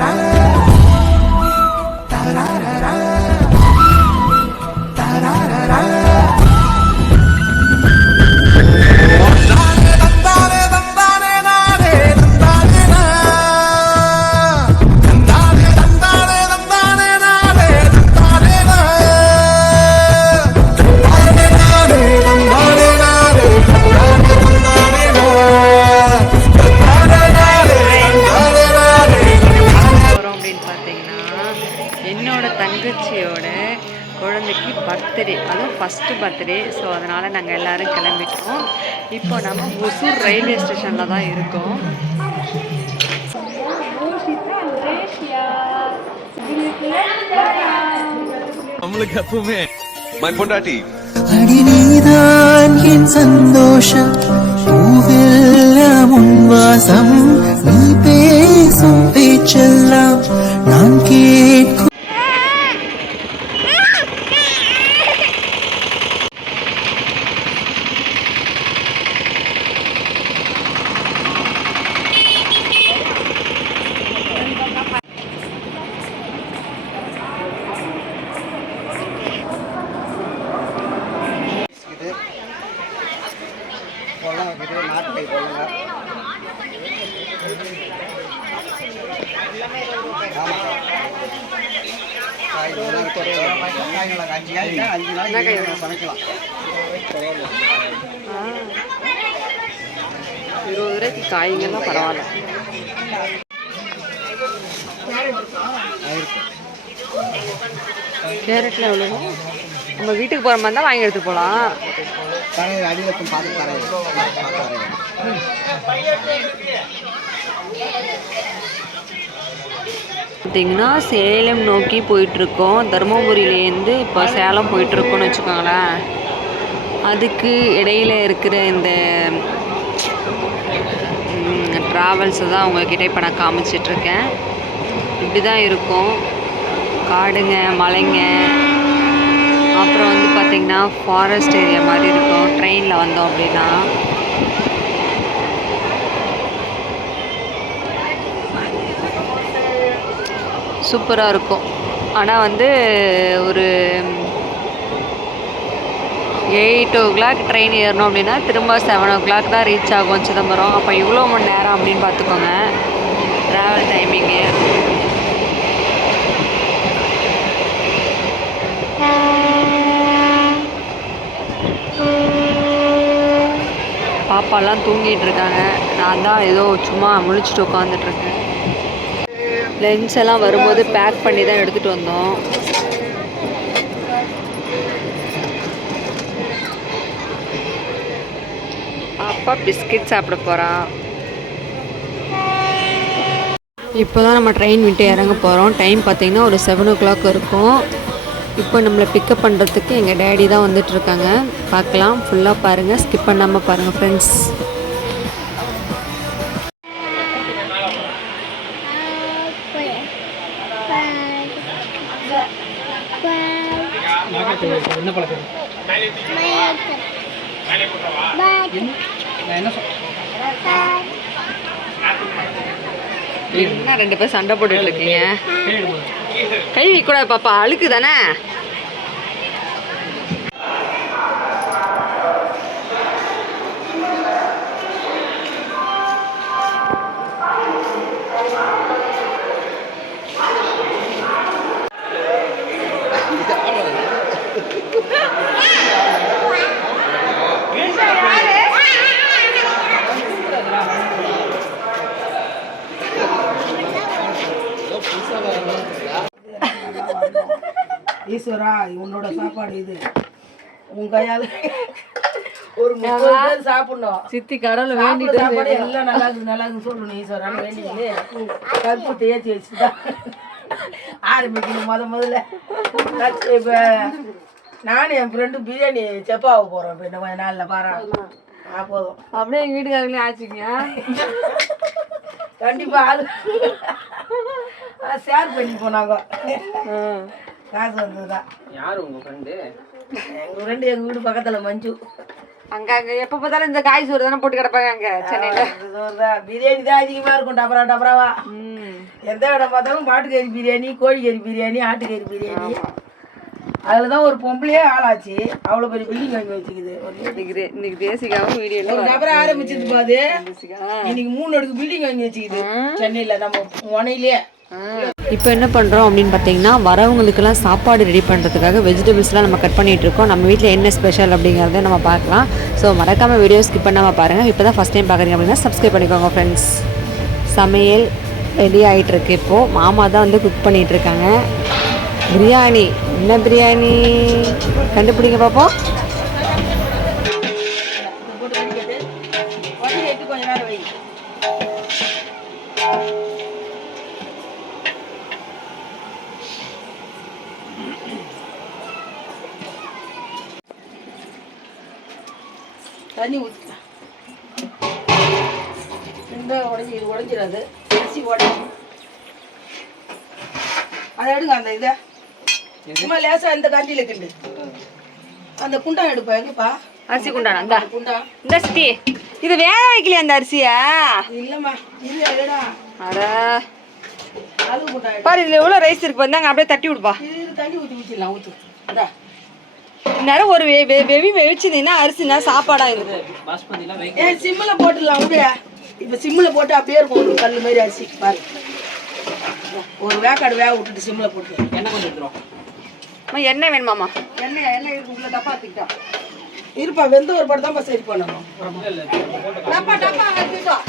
போகிறோம் birthday so அதனால் நாங்கள் எல்லோரும் கிளம்பிட்டோம். இப்போ நம்ம ஒசூர் ரயில்வே ஸ்டேஷனில் தான் இருக்கோம். நம்மளுக்கு எப்பவுமே மை பொண்டாட்டி. அடி நீதான் என் சந்தோஷம். பூவெல்லாம் உன் வாசம். நீ பேசும் பேச்செல்லாம் நான் கேட்கும் இருபது ரூபாய்க்கு காய்கள்லாம் பரவாயில்ல. கேரட்ல எவ்வளோ நம்ம வீட்டுக்கு போகிற மாதிரி தான் வாங்கி எடுத்துட்டு போகலாம் அடியில் பார்த்து வரையும் பார்த்தீங்கன்னா சேலம் நோக்கி போயிட்டுருக்கோம். தருமபுரியிலேருந்து இப்போ சேலம் போயிட்டுருக்கோன்னு வச்சுக்கோங்களேன். அதுக்கு இடையில இருக்கிற இந்த ட்ராவல்ஸை தான் உங்ககிட்ட இப்போ நான் காமிச்சிட்ருக்கேன். இப்படி தான் இருக்கும். காடுங்க மலைங்க. அப்புறம் வந்து பார்த்திங்கன்னா ஃபாரஸ்ட் ஏரியா மாதிரி இருக்கும். ட்ரெயினில் வந்தோம் அப்படின்னா. சூப்பராக இருக்கும். ஆனால் வந்து ஒரு எயிட் ஓ கிளாக் ட்ரெயின் ஏறணும் அப்படின்னா திரும்ப செவன் ஓ கிளாக் தான் ரீச் ஆகும் சிதம்பரம். அப்போ இவ்வளோ மணி நேரம் அப்படின்னு பார்த்துக்கோங்க ட்ராவல் டைமிங்கு பாப்பாலாம் தூங்கிட்டு இருக்காங்க. நான் தான் ஏதோ சும்மா முழிச்சிட்டு உட்காந்துட்ருக்கேன் லென்ஸ் எல்லாம் வரும்போது பேக் பண்ணி தான் எடுத்துகிட்டு வந்தோம். அப்பா பிஸ்கட் சாப்பிட போகிறா இப்போ தான் நம்ம ட்ரெயின் விட்டு இறங்க போகிறோம் டைம் பார்த்திங்கன்னா ஒரு செவன் ஓ கிளாக் இருக்கும். இப்போ நம்மளை பிக்கப் பண்ணுறதுக்கு எங்கள் டேடி தான் வந்துட்டுருக்காங்க பார்க்கலாம். ஃபுல்லாக பாருங்கள் ஸ்கிப் பண்ணாமல் பாருங்கள் ஃப்ரெண்ட்ஸ் என்ன? ரெண்டு பேரும் சண்டை போட்டுட்டு இருக்கீங்க. கை வைக்கூடாது பாப்பா. அழுக்கு தானே? ஈஸ்வரா உன்னோட சாப்பாடு இது. உன் கையால ஒரு முப்பது பேர் சாப்பிடணும். சித்தி கடவுளை சாப்பிட சாப்பாடு எல்லாம் நல்லா இருக்குது நல்லா இருக்குது சொல்லணும் ஈஸ்வரான்னு வேண்டிட்டு. கருப்பு தேய்ச்சி வச்சுதான் ஆரம்பிக்கணும் முத முதல்ல. இப்போ நானும் என் ஃப்ரெண்டு பிரியாணி செப்பாக போகிறோம் இப்போ இன்னும் கொஞ்ச நாளில் பாரு. போதும். அப்படியே எங்கள் வீட்டுக்காரங்களே ஆச்சுங்க. கண்டிப்பா ஆளு. ஷேர் பண்ணி போனாங்க காசு வந்ததுதான் யார் உங்கள் ஃப்ரெண்டு எங்க ஃப்ரெண்டு எங்க வீடு பக்கத்துல மஞ்சு. அங்க அங்க எப்ப பார்த்தாலும் இந்த காய் சோறு தானே போட்டு கிடப்பாங்க அங்க சென்னையில. பிரியாணி தான் அதிகமாக இருக்கும் டபரா டபராவா. எந்த இடம் பார்த்தாலும் மாட்டுக்கறி பிரியாணி கோழிக்கறி பிரியாணி ஆட்டுக்கறி பிரியாணி. அதில் தான் ஒரு பொம்பளையே ஆளாச்சு. அவ்வளோ பெரிய பில்டிங் வாங்கி வச்சுக்குது. ஒரு இன்னைக்கு இன்னைக்கு தேசிகாவும் வீடியோல ஒரு நபரை ஆரம்பிச்சது பாது இன்னைக்கு மூணு அடுக்கு பில்டிங் வாங்கி வச்சுக்குது. சென்னையில் நம்ம முனையிலே இப்போ என்ன பண்ணுறோம் அப்படின்னு பார்த்தீங்கன்னா வரவங்களுக்கெல்லாம் சாப்பாடு ரெடி பண்ணுறதுக்காக வெஜிடபிள்ஸ்லாம் நம்ம கட் பண்ணிகிட்ருக்கோம் இருக்கோம். நம்ம வீட்டில் என்ன ஸ்பெஷல் அப்படிங்கிறத நம்ம பார்க்கலாம். ஸோ மறக்காமல் வீடியோ ஸ்கிப் பண்ணாமல் பாருங்கள் இப்போ தான் ஃபஸ்ட் டைம் பார்க்குறீங்க அப்படின்னா சப்ஸ்கிரைப் பண்ணிக்கோங்க ஃப்ரெண்ட்ஸ் சமையல் ரெடி ஆகிட்டுருக்கு இப்போது மாமா தான் வந்து குக் பண்ணிகிட்ருக்காங்க இருக்காங்க. பிரியாணி. என்ன பிரியாணி? கண்டுபிடிங்க பார்ப்போம் தண்ணி ஊற்றிக்கலாம் வெங்காயம் உடஞ்சி இது உடஞ்சிடாது. அரிசி உடஞ்சி அதை எடுங்க அந்த இதை. சும்மா லேசாக இந்த கண்டியில் கிண்டு. அந்த குண்டான் எடுப்பேன் எங்கப்பா? அரிசி குண்டானா? இந்தா. குண்டா இந்த சித்தி. இது வேக வைக்கலையா அந்த அரிசியா? இல்லம்மா இது எடுடா அட. பாரு இதில் எவ்வளோ ரைஸ் இருக்கு வந்தாங்க அப்படியே தட்டி விடுப்பா இது தண்ணி ஊற்றி ஊற்றிடலாம் ஊற்று இந்தா. இந்நேரம் ஒரு வெ வெ- வெவி வெவிச்சுதுன்னா அரிசினா சாப்பாடா இருக்கும் ஏ சிம்மில் போட்டுடலாம் விடு இப்போ சிம்மில் போட்டு அப்படியே இருக்கும் ஒரு கல் மாதிரி அரிசி பாரு. ஒரு வேக்காடு வேக விட்டுட்டு சிம்மில் போட்டு. எண்ணெய் கொஞ்சம் எடுத்துரும் அம்மா, எண்ணெய் வேணுமாம்மா? எண்ணெய் எண்ணெய் இருக்கு உள்ள டப்பா தூக்கிட்டா இருப்பா வெந்த ஒரு படம் தான் சரி பண்ணணும். டப்பா டப்பா வச்சுட்டோம்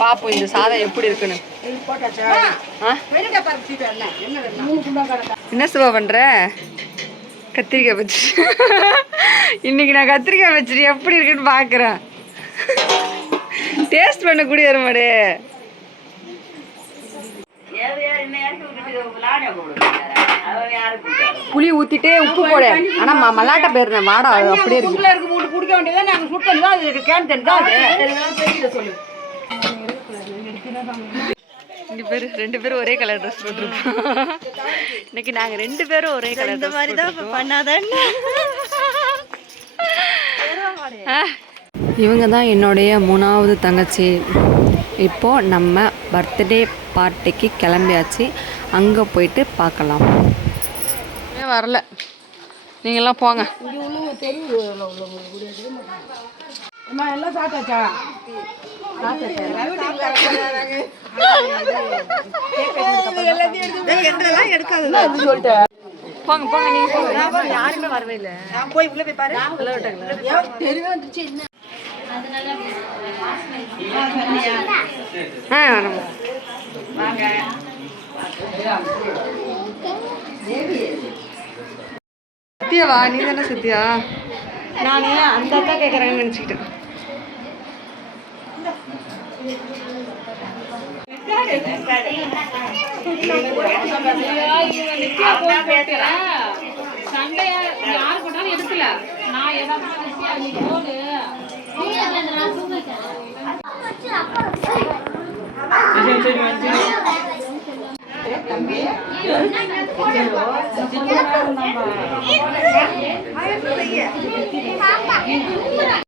பாப்போம் இந்த சாதம் எப்படி இருக்குன்னு. என்ன சுவா பண்ற? கத்திரிக்காய் பச்சி இன்னைக்கு நான் கத்திரிக்காய் பச்சடி எப்படி இருக்குன்னு பார்க்குறேன் டேஸ்ட் பண்ணக்கூடிய ஒரு மாடு. புளி ஊத்திட்டே உப்பு போட. ஆனா மல்லாட்டை போயிருந்தேன் அது அப்படியே இருக்கு. உள்ள இருக்கு மூணு குடிக்க வேண்டியதா நாங்கள் சுட்டது தான் அது கேன் தான் அது இங்க பேரு ரெண்டு பேரும் ஒரே கலர் ட்ரெஸ் போட்டிருக்கோம். இன்னைக்கு நாங்க ரெண்டு பேரும் ஒரே கலர் இந்த மாதிரி தான் பண்ணாதான்? இவங்க தான் என்னுடைய மூணாவது தங்கச்சி. இப்போ நம்ம பர்த்டே பார்ட்டிக்கு கிளம்பியாச்சு. அங்கே போயிட்டு பார்க்கலாம். வரல. நீங்களாம் போங்க. இங்கே உள்ளவங்க என்றெல்லாம் உள்ளவங்க குடியாது போங்க போங்க நீங்க போங்க யாருமே வரவே நான் போய் உள்ள போய் பாரு ஆ வரணும். சத்யாவா நீ தானே சத்தியா நானே அந்த அக்கா கேட்குறாங்கன்னு நினச்சிக்கிட்டேன் கேக் வெட்டு எங்க அவுட்டு ஒன்றும் இல்லடி ஒன்றும்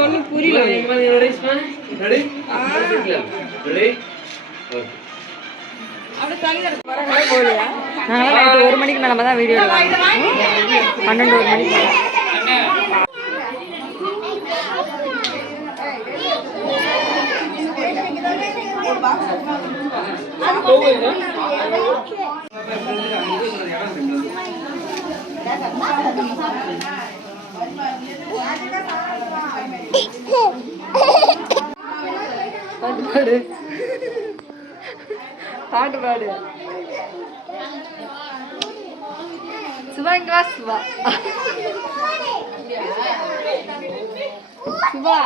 ஒன்றும் புரியல ரெடி ரெடி ரெடி நாங்களாம் நைட்டு ஒரு மணிக்கு மேலே தான் வீடியோ பன்னெண்டு ஒரு மணிக்கு பாட்டு பாடு. பாட்டு பாடு சுபா இங்க வா சுபா சுபா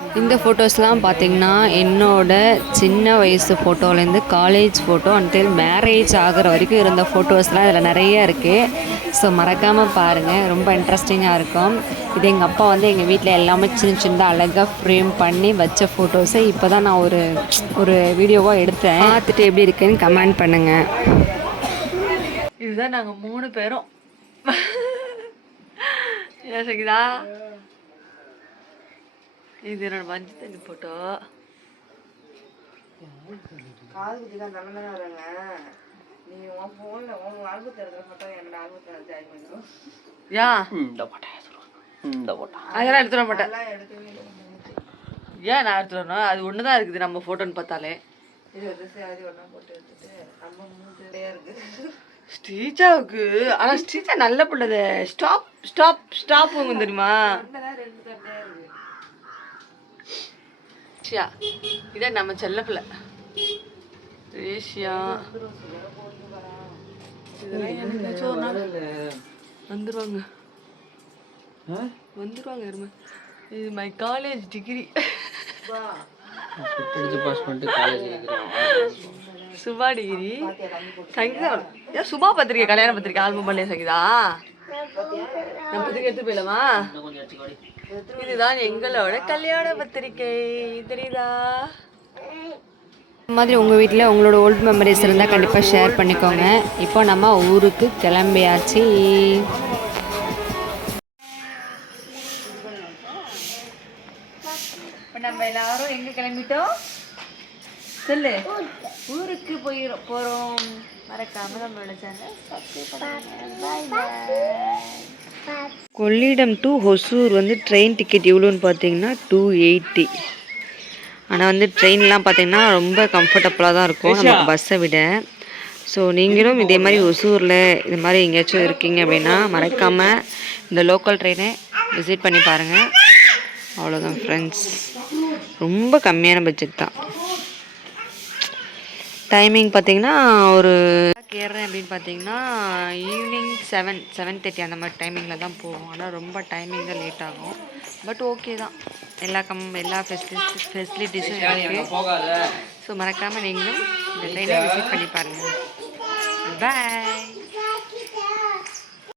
இந்த ஃபோட்டோஸ்லாம் பார்த்தீங்கன்னா என்னோட சின்ன வயசு ஃபோட்டோலேருந்து காலேஜ் ஃபோட்டோ அன்டில் மேரேஜ் ஆகிற வரைக்கும் இருந்த ஃபோட்டோஸ்லாம் இதில் நிறைய இருக்குது ஸோ மறக்காமல் பாருங்கள் ரொம்ப இன்ட்ரெஸ்டிங்காக இருக்கும். இது எங்கள் அப்பா வந்து எங்கள் வீட்டில் எல்லாமே சின்ன சின்ன அழகாக ஃப்ரேம் பண்ணி வச்ச ஃபோட்டோஸை இப்போ தான் நான் ஒரு ஒரு வீடியோவாக எடுத்தேன். பார்த்துட்டு எப்படி இருக்குன்னு கமெண்ட் பண்ணுங்கள் இதுதான் நாங்கள் மூணு பேரும். என்ன இது என்னோட மஞ்சள் தண்ணி போட்டோ. காது குத்தி தான் தமிழ்ல தான் வராங்க. நீ உன் ஃபோனில் உன் ஆல்பத்தில் இருக்கிற ஃபோட்டோ என்னோட ஆல்பத்தில் ஜாயின் பண்ணிடும் யா? இந்த போட்டா இந்த போட்டா அதெல்லாம் எடுத்துட மாட்டேன். ஏன் நான் எடுத்துட்டு வரணும் அது ஒன்று தான் இருக்குது நம்ம ஃபோட்டோன்னு பார்த்தாலே. இது வந்து சாதி ஒன்றா போட்டு எடுத்துட்டு நம்ம இருக்கு. ஸ்ரீஜாவுக்கு? ஆனால் ஸ்ரீஜா நல்ல பிள்ளது ஸ்டாப் ஸ்டாப் ஸ்டாப் உங்க தெரியுமா? ரெண்டு தட்டே இருக்கு. ஷியா இதான் நம்ம செல்ல பிள்ளை ரேஷியா வந்துருவாங்க. வந்துருவாங்க இருமை இது மை காலேஜ் டிகிரி பாஸ் பண்ணிட்டு காலேஜ் சுபா டிகிரி சங்கீதா ஏன் சுபா பத்திரிக்கை கல்யாண பத்திரிக்கை ஆல்பம் பண்ணி சங்கீதா? நான் பத்திரிக்கை எடுத்து போயிடலாமா? இதுதான் எங்களோட கல்யாண பத்திரிக்கை. தெரியுதா? இந்த மாதிரி உங்கள் வீட்டில் உங்களோட ஓல்ட் மெமரிஸ் இருந்தால் கண்டிப்பாக ஷேர் பண்ணிக்கோங்க. இப்போ நம்ம ஊருக்கு கிளம்பியாச்சு. இப்போ நம்ம எல்லாரும் எங்கே கிளம்பிட்டோம்? சொல்லு. ஊருக்கு போய் போகிறோம் மறக்காம நம்மளோட சேனல் கொள்ளிடம் டு ஹொசூர் வந்து ட்ரெயின் டிக்கெட் எவ்வளோன்னு பார்த்தீங்கன்னா டூ எயிட்டி ஆனால் வந்து ட்ரெயின்லாம் பார்த்தீங்கன்னா ரொம்ப கம்ஃபர்டபுளாக தான் இருக்கும். நமக்கு பஸ்ஸை விட. ஸோ நீங்களும் இதே மாதிரி ஒசூரில் இது மாதிரி எங்கேயாச்சும் இருக்கீங்க அப்படின்னா மறக்காமல் இந்த லோக்கல் ட்ரெயினை விசிட் பண்ணி பாருங்கள் அவ்வளோதான் ஃப்ரெண்ட்ஸ் ரொம்ப கம்மியான பட்ஜெட் தான். டைமிங் பார்த்தீங்கன்னா ஒரு ஏறுறேன் அப்படின்னு பார்த்தீங்கன்னா ஈவினிங் செவன் செவன் தேர்ட்டி அந்த மாதிரி டைமிங்கில் தான் போகும் ஆனால் ரொம்ப டைமிங் தான் லேட் ஆகும். பட் ஓகே தான். எல்லா கம் எல்லா ஃபெசிலிட்டிஸ் ஃபெசிலிட்டிஸும் இருக்குது ஸோ மறக்காமல் நீங்களும் இந்த ட்ரெயினை விசிட் பண்ணி பாருங்கள் பாய்